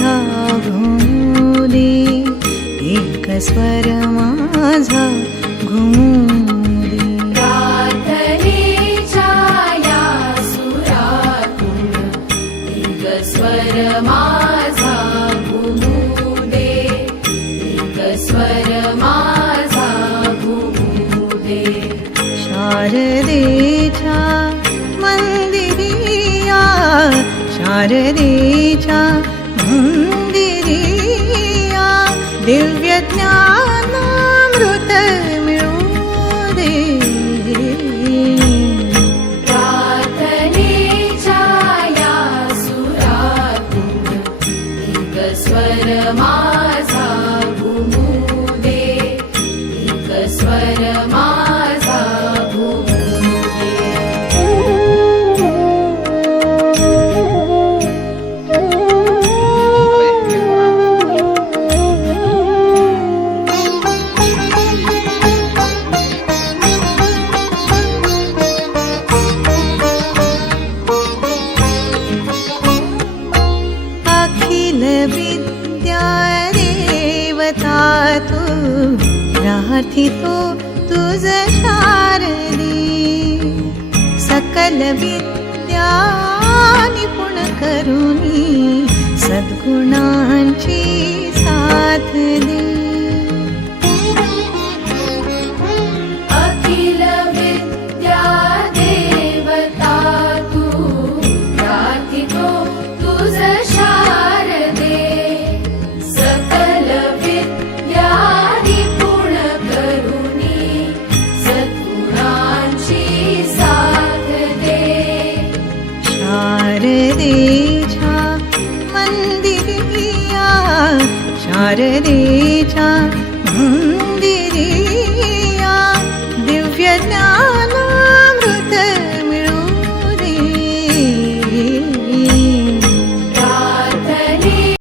माझा घुमू दे, एक स्वर माझा घुमू दे. प्रार्थनेच्या या सुरातून एक स्वर माझा घुमू दे, एक स्वर माझा घुमू दे. शारदेच्या मंदिरिया, शारदेच्या मंदिरिया, दिव्य ज्ञानामृत मिळू दे. प्रार्थनेच्या या सुरातून एक स्वर माझा घुमू दे, एक स्वर माझा घुमू दे. अखिल विद्या देवता तू, प्रार्थितो तुझ शारदे. सकल विद्या निपुण करुणी, सद्गुणांची साथ दे. अखिल विद्या देवता तू, प्रार्थितो तुझ शारदे. सकल विद्या निपुण करुणी, सद्गुणांची साथ दे. शारदेच्या मंदिरिया, शारदेच्या मंदिरिया, दिव्य ज्ञानामृत